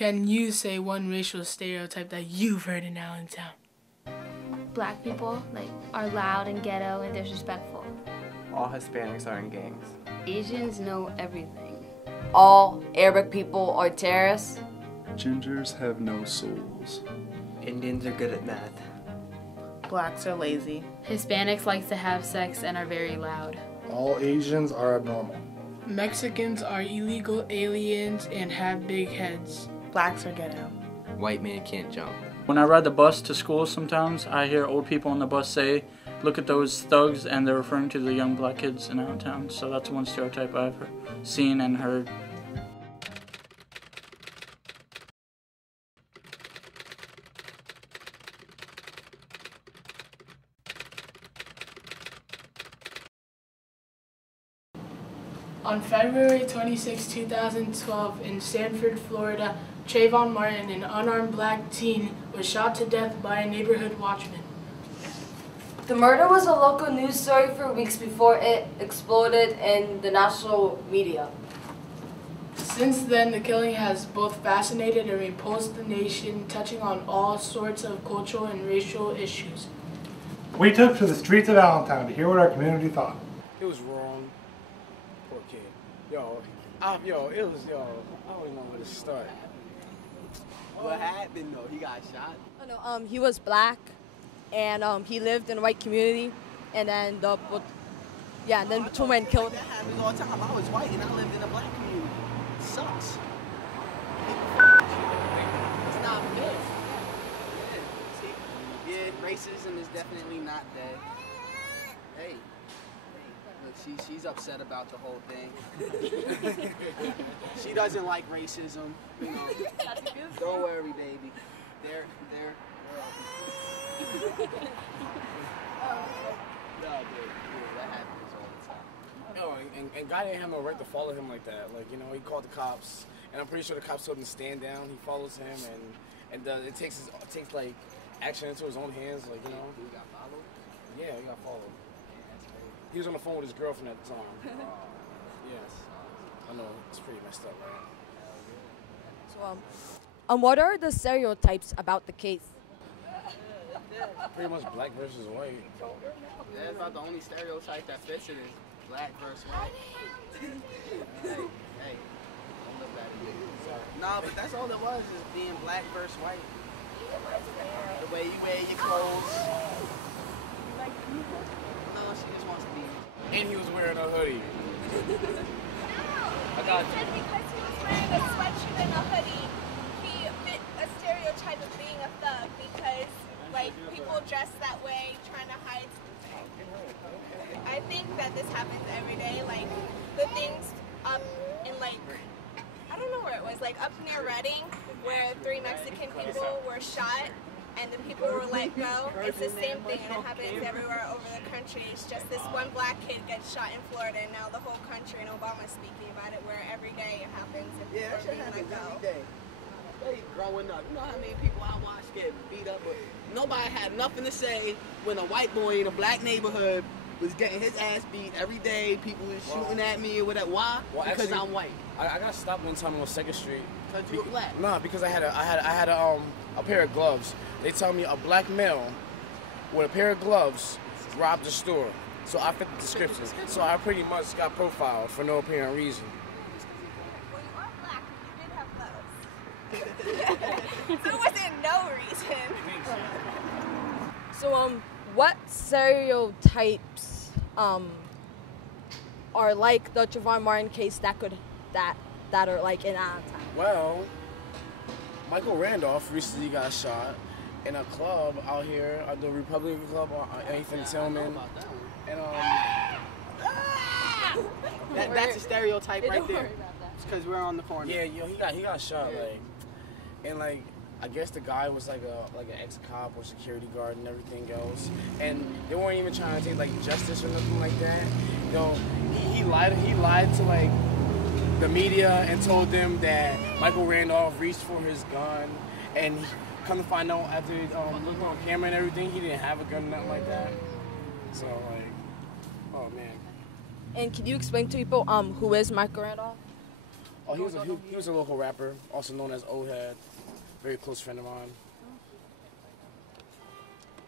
Can you say one racial stereotype that you've heard in Allentown? Black people are loud and ghetto and disrespectful. All Hispanics are in gangs. Asians know everything. All Arabic people are terrorists. Gingers have no souls. Indians are good at math. Blacks are lazy. Hispanics like to have sex and are very loud. All Asians are abnormal. Mexicans are illegal aliens and have big heads. Blacks are ghetto. White man can't jump. When I ride the bus to school sometimes, I hear old people on the bus say, "Look at those thugs," and they're referring to the young black kids in Allentown. So that's one stereotype I've seen and heard. On February 26, 2012, in Sanford, Florida, Trayvon Martin, an unarmed black teen, was shot to death by a neighborhood watchman. The murder was a local news story for weeks before it exploded in the national media. Since then, the killing has both fascinated and repulsed the nation, touching on all sorts of cultural and racial issues. We took to the streets of Allentown to hear what our community thought. It was wrong. Poor kid. It was, I don't even know where to start. What happened though? He got shot? Oh, no, he was black, and he lived in a white community, and then then two men killed him. That happens all the time. I was white and I lived in a black community. It sucks. It's not good. Yeah, racism is definitely not dead. Hey. Look, she's upset about the whole thing. She doesn't like racism. You know. Don't worry, baby. They're no, dude, that happens all the time. Yo, and guy didn't have no right to follow him like that. Like, you know, he called the cops, and I'm pretty sure the cops told him to stand down. He follows him, and it takes like action into his own hands. Like, you know. He got followed? Yeah, he got followed. He was on the phone with his girlfriend at the time. Yes. I know, it's pretty messed up, right? So, what are the stereotypes about the case? Pretty much black versus white. That's about the only stereotype that fits it is black versus white. hey, don't look bad at me. Nah, but that's all it was, is being black versus white. The way you wear your clothes. No, she just wants to be. And he was wearing a hoodie. I got you. Because he was wearing a sweatshirt and a hoodie, he fit a stereotype of being a thug because, people dress that way, trying to hide something. I think that this happens every day. The things up in, I don't know where it was, up near Reading, where 3 Mexican people were shot and the people were let go. It's the same thing, and it happens everywhere over the country. It's just this one black kid gets shot in Florida, and now the whole country and Obama's speaking about it, where every day it happens. Yeah, that shit happens every day. Hey, growing up, you know how many people I watched get beat up, but nobody had nothing to say when a white boy in a black neighborhood was getting his ass beat every day. People was shooting at me or whatever. Why? Well, because actually, I'm white. I got stopped one time on 2nd Street. Because you were black? Nah, because I had a pair of gloves. They tell me a black male with a pair of gloves robbed the store. So I fit the description. So I pretty much got profiled for no apparent reason. Well, you are black and you did have gloves. So it wasn't no reason. So, what stereotypes are like the Trayvon Martin case that are in Allentown? Well, Michael Randolph recently got shot in a club out here, the Republican Club, Nathan Tillman. And that's a stereotype right there. It's because we're on the corner. Yeah, he got shot, and I guess the guy was like an ex-cop or security guard and everything else, and they weren't even trying to take justice or nothing like that. You know, he lied to the media and told them that Michael Randolph reached for his gun, and come to find out after looking on camera and everything, he didn't have a gun or nothing like that. So oh man. And can you explain to people who is Michael Randolph? Oh, he was a local rapper, also known as Old Head. Very close friend of mine.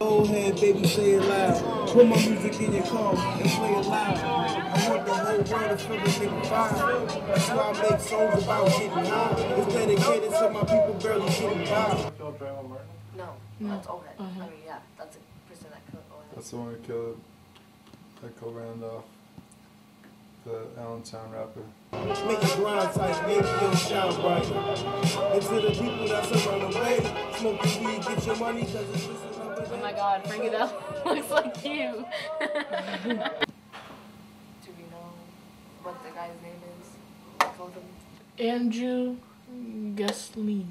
Old head, baby, say it loud. Put my music in your car and play it loud. I want the whole world to feel the nigga vibe. That's why I make songs about getting high. It's dedicated to my people barely getting by. No, that's Old Head. I mean, yeah, that's a person that killed Old Head. That's the one who killed Echo Randolph, the Allentown rapper. Make it grind tight, make your shine bright. And to the people that's around the way, smoke the weed, get your money, cause it's just Oh my god, Frankie, that looks like you. Do we know what the guy's name is? I told him. Andrew Gesslein.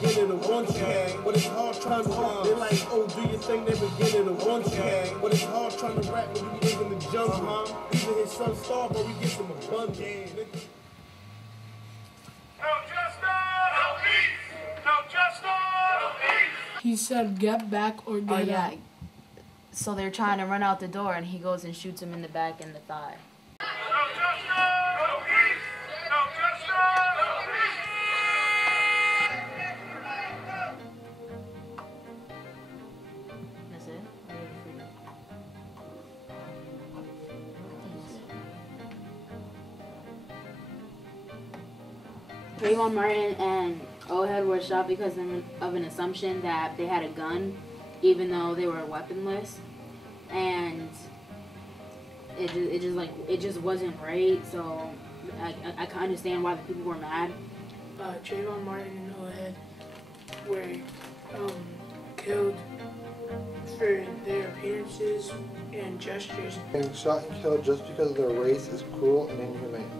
Get it a once you had, but it's hard trying to rhyme. They like, oh, do you think they begin it a once you had? But it's hard trying to rap when you live in the jungle, huh? Even his son starved, but we get some abundance. No justice, no peace. No justice, no peace. He said, "Get back or get out." So they're trying to run out the door, and he goes and shoots him in the back and the thigh. No justice, no peace. No justice, no peace. That's it? Trayvon Martin and Old Head were shot because of an assumption that they had a gun, even though they were weaponless, and it just wasn't right. So I can understand why the people were mad. Trayvon Martin and Old Head were killed for their appearances and gestures. Being shot and killed just because of their race is cruel and inhumane.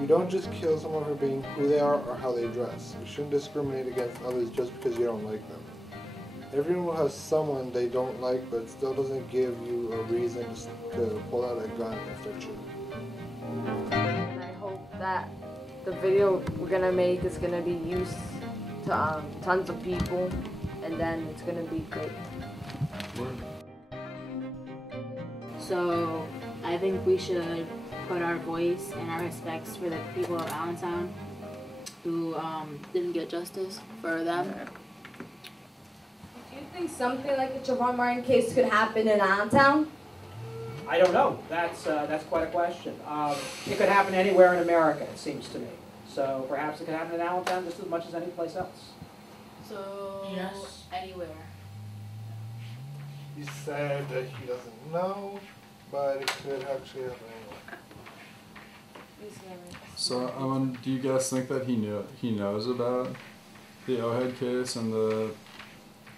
You don't just kill someone for being who they are or how they dress. You shouldn't discriminate against others just because you don't like them. Everyone will have someone they don't like, but it still doesn't give you a reason to pull out a gun and start shooting. And I hope that the video we're gonna make is gonna be used to tons of people, and then it's gonna be great. So I think we should put our voice and our respects for the people of Allentown who didn't get justice for them. Do you think something like the Trayvon Martin case could happen in Allentown? I don't know. That's quite a question. It could happen anywhere in America, it seems to me. So perhaps it could happen in Allentown just as much as any place else. So yes, anywhere. He said that he doesn't know, but it could actually happen anywhere. So, do you guys think that he knows about the O-Head case and the?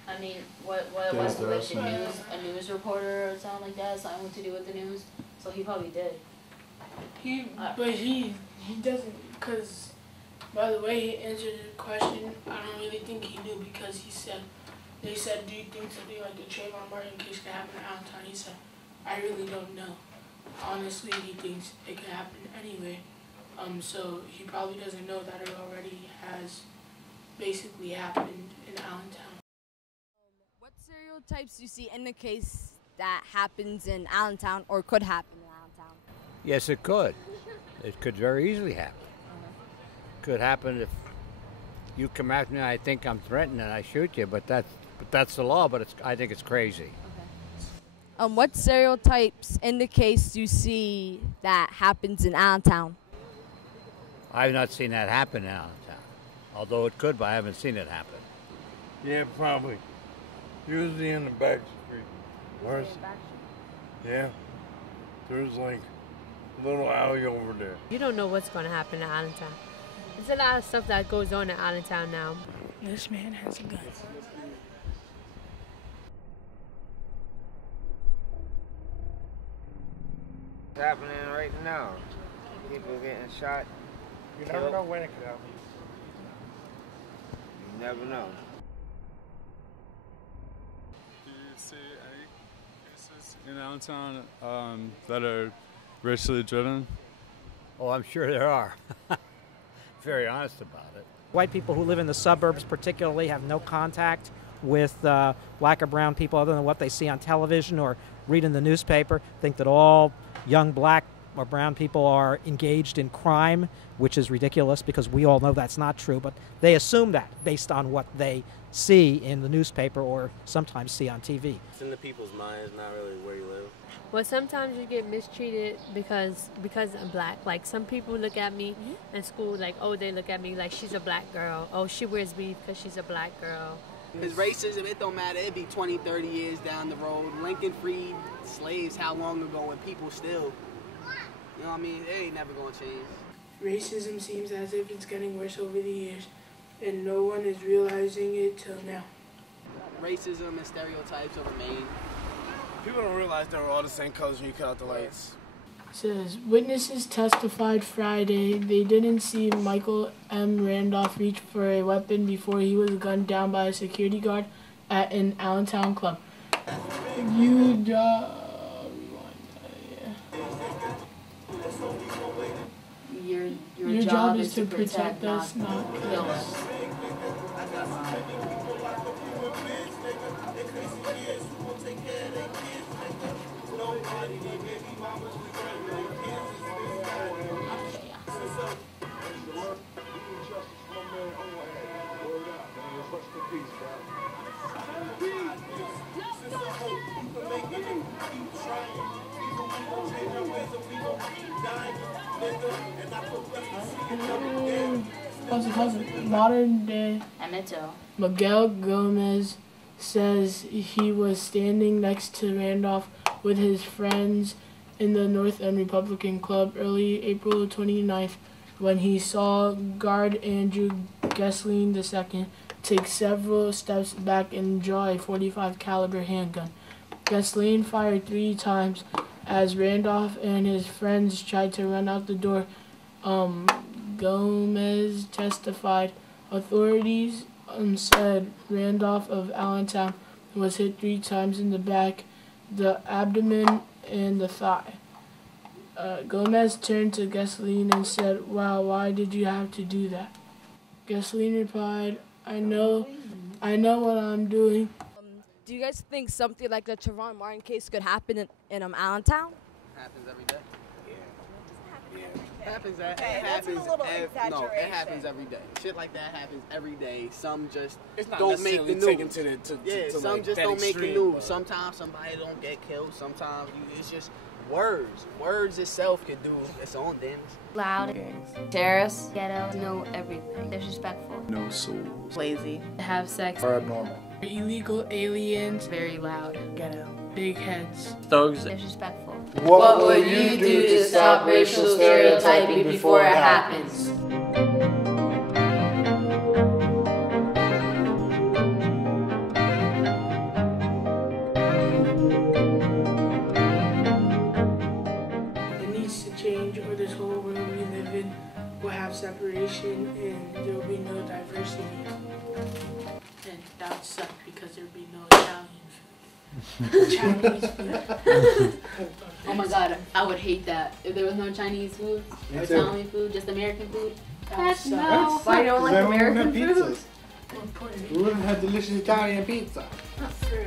I mean, what was it, a news reporter or something like that, something to do with the news? So he probably did. But he doesn't, because by the way he answered the question, I don't really think he knew, because they said, do you think something like the Trayvon Martin case could happen in Allentown? He said, I really don't know. Honestly, he thinks it could happen anywhere. So he probably doesn't know that it already has basically happened in Allentown. What stereotypes do you see in the case that happens in Allentown or could happen in Allentown? Yes, it could. It could very easily happen. Could happen if you come after me and I think I'm threatened and I shoot you, but that's the law, but I think it's crazy. What stereotypes in the case do you see that happens in Allentown? I've not seen that happen in Allentown. Although it could, but I haven't seen it happen. Yeah, probably. Usually in the back street. Where's? Yeah. There's like a little alley over there. You don't know what's going to happen in Allentown. There's a lot of stuff that goes on in Allentown now. This man has a gun. It's happening right now. People getting shot. You never know when it could happen. You never know. Do you see any cases in Allentown that are racially driven? Oh, I'm sure there are. Very honest about it. White people who live in the suburbs particularly have no contact with black or brown people other than what they see on television or read in the newspaper, think that all young black or brown people are engaged in crime, which is ridiculous because we all know that's not true, but they assume that based on what they see in the newspaper or sometimes see on TV. It's in the people's minds, not really where you live. Well, sometimes you get mistreated because I'm black. Like, some people look at me in school like, oh, they look at me like she's a black girl. Oh, she wears weave because she's a black girl. Because racism, it don't matter. It'd be 20, 30 years down the road. Lincoln freed slaves how long ago, and people still, you know what I mean? It ain't never gonna change. Racism seems as if it's getting worse over the years, and no one is realizing it till now. Racism and stereotypes will remain. People don't realize they were all the same colors when you cut out the lights. It says, witnesses testified Friday they didn't see Michael M. Randolph reach for a weapon before he was gunned down by a security guard at an Allentown club. Your job is to protect us, not kill us. Modern day Miguel Gomez says he was standing next to Randolph with his friends in the North End Republican Club early April 29th when he saw guard Andrew Gessling II take several steps back and draw a .45 caliber handgun. Gessling fired 3 times as Randolph and his friends tried to run out the door. Gomez testified. Authorities said Randolph of Allentown was hit 3 times in the back, the abdomen, and the thigh. Gomez turned to Gessling and said, "Wow, why did you have to do that?" Gessling replied, I know what I'm doing." Do you guys think something like the Trayvon Martin case could happen in Allentown? Happens every day. It happens every day. Shit like that happens every day. Some just don't make the news. Some just don't make the news. Sometimes somebody don't get killed. Sometimes it's just words. Words itself can do its own damage. Loud. Terrorists. Ghetto. Know everything. Disrespectful. No souls. Lazy. Have sex. Or abnormal. Illegal aliens. Very loud. Ghetto. Big heads. Thugs. Disrespectful. What would you do to stop racial stereotyping before it happens? It needs to change, or this whole world we live in will have separation and there will be no diversity. And that would suck because there would be no Chinese food. Oh my god, I would hate that. If there was no Chinese food or Italian food, just American food. Heck no. Why don't like American food? We wouldn't have delicious Italian pizza. That's true.